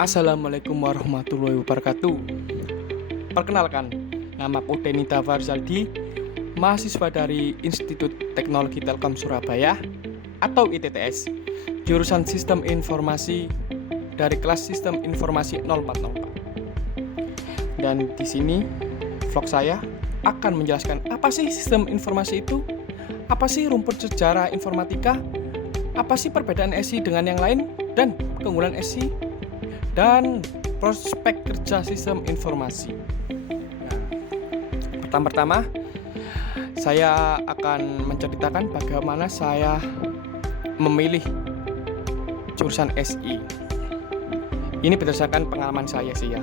Assalamualaikum warahmatullahi wabarakatuh. Perkenalkan, namaku Denita Farzaldi, mahasiswa dari Institut Teknologi Telkom Surabaya atau ITTS, jurusan Sistem Informasi dari kelas Sistem Informasi 0404. Dan di sini vlog saya akan menjelaskan apa sih sistem informasi itu, apa sih rumput sejarah informatika, apa sih perbedaan SI dengan yang lain, dan keunggulan SI, dan prospek kerja sistem informasi. Nah, pertama-tama saya akan menceritakan bagaimana saya memilih jurusan SI. Ini berdasarkan pengalaman saya sih ya.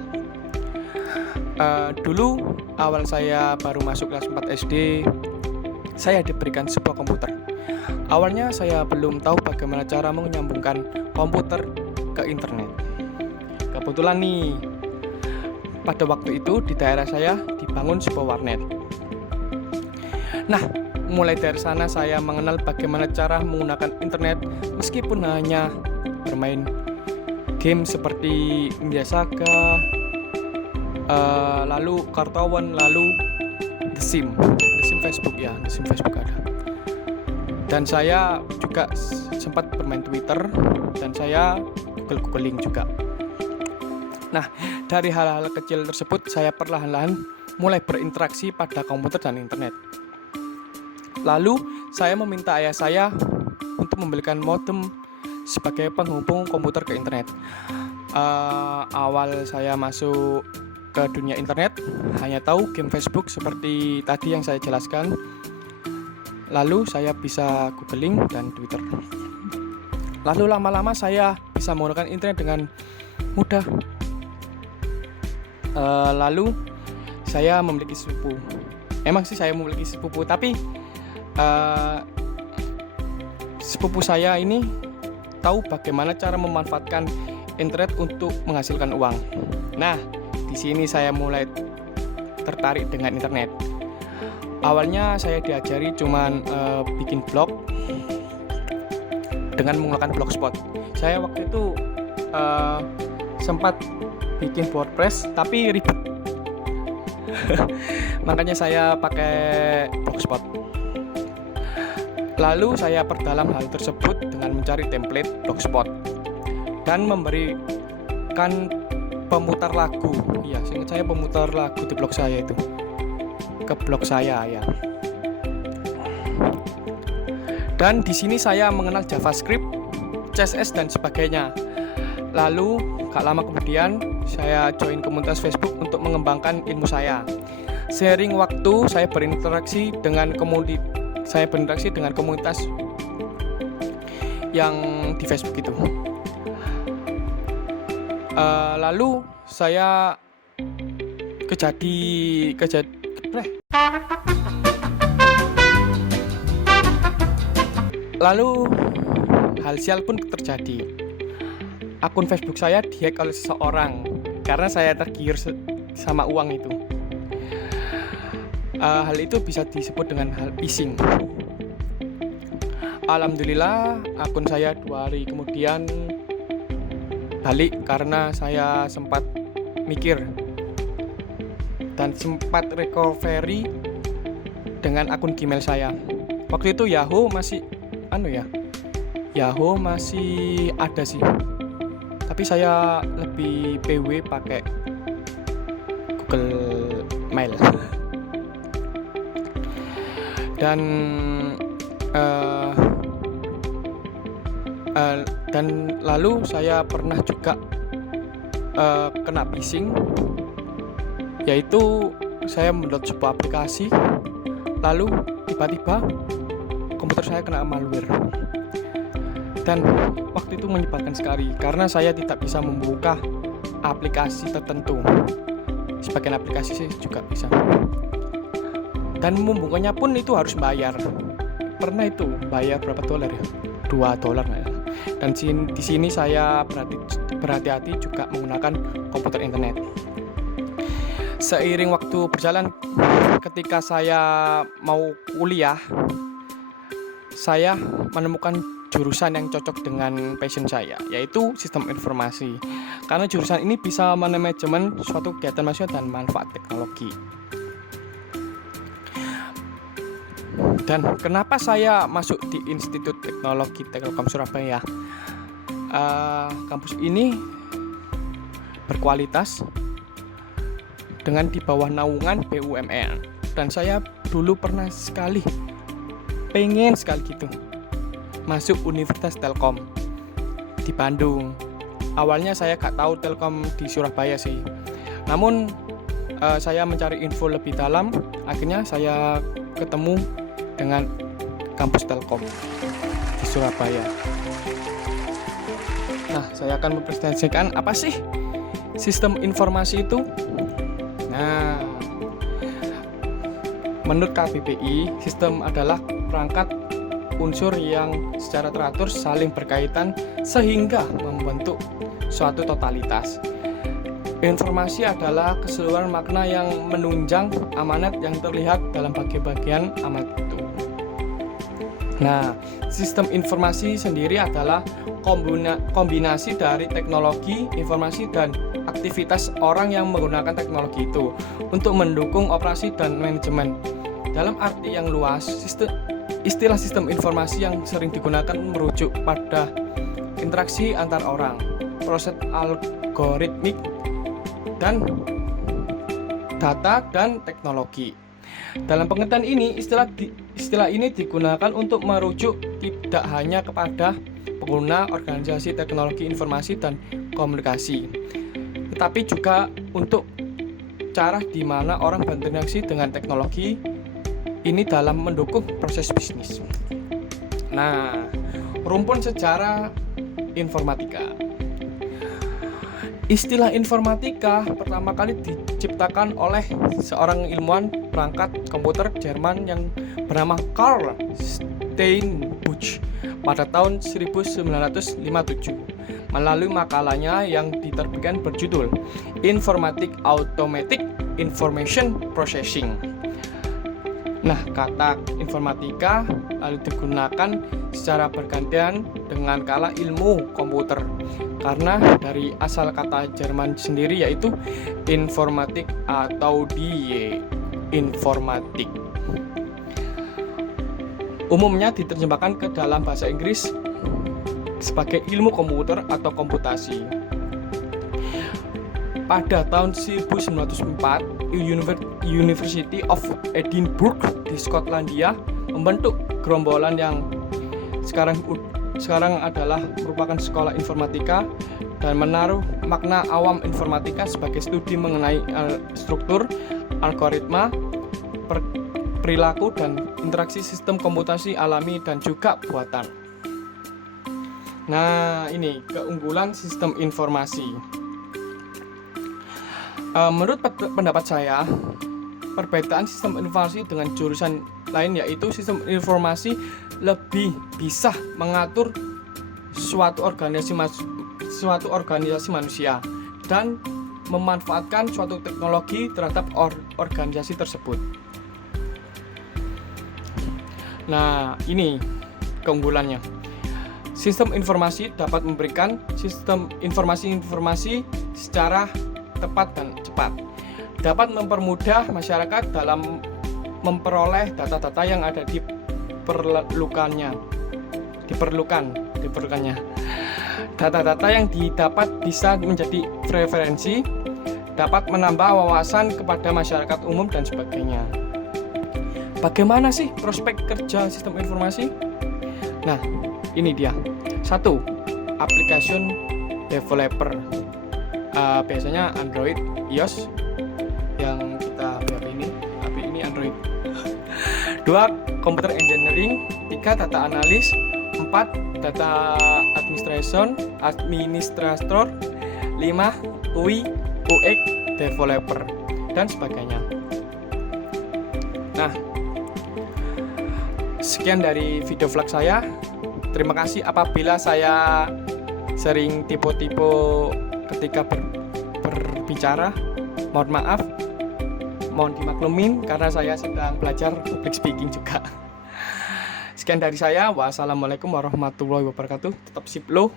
Dulu awal saya baru masuk kelas 4 SD, saya diberikan sebuah komputer. Awalnya saya belum tahu bagaimana cara menyambungkan komputer ke internet. Kebetulan nih, pada waktu itu di daerah saya dibangun sebuah warnet. Nah, mulai dari sana saya mengenal bagaimana cara menggunakan internet meskipun hanya bermain game seperti Ninja Saga, lalu Kartawan, lalu The Sim Facebook ya, The Sim Facebook ada. Dan saya juga sempat bermain Twitter dan saya googling juga. Nah, dari hal-hal kecil tersebut saya perlahan-lahan mulai berinteraksi pada komputer dan internet. Lalu saya meminta ayah saya untuk membelikan modem sebagai penghubung komputer ke internet. Awal saya masuk ke dunia internet hanya tahu game Facebook seperti tadi yang saya jelaskan. Lalu saya bisa googling dan Twitter. Lalu lama-lama saya bisa menggunakan internet dengan mudah. Lalu saya memiliki sepupu. Emang sih saya memiliki sepupu, tapi sepupu saya ini tahu bagaimana cara memanfaatkan internet untuk menghasilkan uang. Nah, di sini saya mulai tertarik dengan internet. Awalnya saya diajari cuman bikin blog dengan menggunakan Blogspot. Saya waktu itu sempat bikin WordPress tapi ribet. Makanya saya pakai Blogspot. Lalu saya perdalam hal tersebut dengan mencari template Blogspot dan memberikan pemutar lagu. Ya, seingat saya pemutar lagu di blog saya itu ke blog saya ya. Dan di sini saya mengenal JavaScript, CSS dan sebagainya. Lalu gak lama kemudian saya join komunitas Facebook untuk mengembangkan ilmu saya. Seiring waktu saya berinteraksi dengan komunitas yang di Facebook itu. Lalu saya Lalu hal sial pun terjadi. Akun Facebook saya dihack oleh seseorang karena saya tergiur sama uang itu. Hal itu bisa disebut dengan hal phishing. Alhamdulillah akun saya 2 hari kemudian balik karena saya sempat mikir dan sempat recovery dengan akun Gmail saya. Waktu itu Yahoo masih ada sih. Tapi saya lebih PW pakai Google Mail. Dan lalu saya pernah juga kena phishing, yaitu saya mendownload sebuah aplikasi, lalu tiba-tiba komputer saya kena malware. Dan waktu itu menyebalkan sekali karena saya tidak bisa membuka aplikasi tertentu. Sebagian aplikasi sih juga bisa. Dan membukanya pun itu harus bayar. Pernah itu bayar berapa dolar ya? $2 ya. Dan di sini saya berhati-hati juga menggunakan komputer internet. Seiring waktu berjalan, ketika saya mau kuliah, saya menemukan jurusan yang cocok dengan passion saya, yaitu sistem informasi. Karena jurusan ini bisa manajemen suatu kegiatan manusia dan manfaat teknologi. Dan kenapa saya masuk di Institut Teknologi Telkom Surabaya? Kampus ini berkualitas dengan di bawah naungan BUMN, dan saya dulu pengen sekali gitu masuk Universitas Telkom di Bandung. Awalnya saya gak tahu Telkom di Surabaya sih, namun saya mencari info lebih dalam, akhirnya saya ketemu dengan kampus Telkom di Surabaya. Nah, saya akan mempresentasikan apa sih sistem informasi itu. Nah, menurut KBBI, sistem adalah perangkat unsur yang secara teratur saling berkaitan sehingga membentuk suatu totalitas. Informasi adalah keseluruhan makna yang menunjang amanat yang terlihat dalam bagian-bagian amanat itu. Nah, sistem informasi sendiri adalah kombinasi dari teknologi, informasi, dan aktivitas orang yang menggunakan teknologi itu untuk mendukung operasi dan manajemen. Dalam arti yang luas, istilah sistem informasi yang sering digunakan merujuk pada interaksi antar orang, proses algoritmik, dan data dan teknologi. Dalam pengertian ini, istilah ini digunakan untuk merujuk tidak hanya kepada pengguna organisasi teknologi informasi dan komunikasi, tetapi juga untuk cara di mana orang berinteraksi dengan teknologi ini dalam mendukung proses bisnis. Nah, rumpun sejarah informatika. Istilah informatika pertama kali diciptakan oleh seorang ilmuwan perangkat komputer Jerman yang bernama Karl Steinbuch pada tahun 1957 melalui makalahnya yang diterbitkan berjudul Informatic Automatic Information Processing. Nah, kata informatika lalu digunakan secara bergantian dengan kala ilmu komputer, karena dari asal kata Jerman sendiri yaitu informatik atau die informatik. Umumnya diterjemahkan ke dalam bahasa Inggris sebagai ilmu komputer atau komputasi. Pada tahun 1904, University of Edinburgh di Skotlandia membentuk gerombolan yang sekarang adalah merupakan sekolah informatika dan menaruh makna awam informatika sebagai studi mengenai struktur, algoritma, perilaku, dan interaksi sistem komputasi alami dan juga buatan. Nah, ini keunggulan sistem informasi. Menurut pendapat saya, perbedaan sistem informasi dengan jurusan lain yaitu sistem informasi lebih bisa mengatur suatu organisasi manusia dan memanfaatkan suatu teknologi terhadap organisasi tersebut. Nah, ini keunggulannya. Sistem informasi dapat memberikan sistem informasi secara tepat dan cepat, dapat mempermudah masyarakat dalam memperoleh data-data yang ada diperlukannya. Data-data yang didapat bisa menjadi referensi, dapat menambah wawasan kepada masyarakat umum dan sebagainya. Bagaimana sih prospek kerja sistem informasi? Nah, ini dia. 1. Application developer. Biasanya Android, iOS yang kita lihat ini Android. 2. Computer engineering. 3. Data analis. 4. Data administrator. 5. UI, UX developer, dan sebagainya. Nah, sekian dari video vlog saya. Terima kasih apabila saya sering tipu-tipu ketika berbicara. Mohon maaf, mohon dimaklumin karena saya sedang belajar public speaking juga. Sekian dari saya. Wassalamualaikum warahmatullahi wabarakatuh. Tetap sip lo.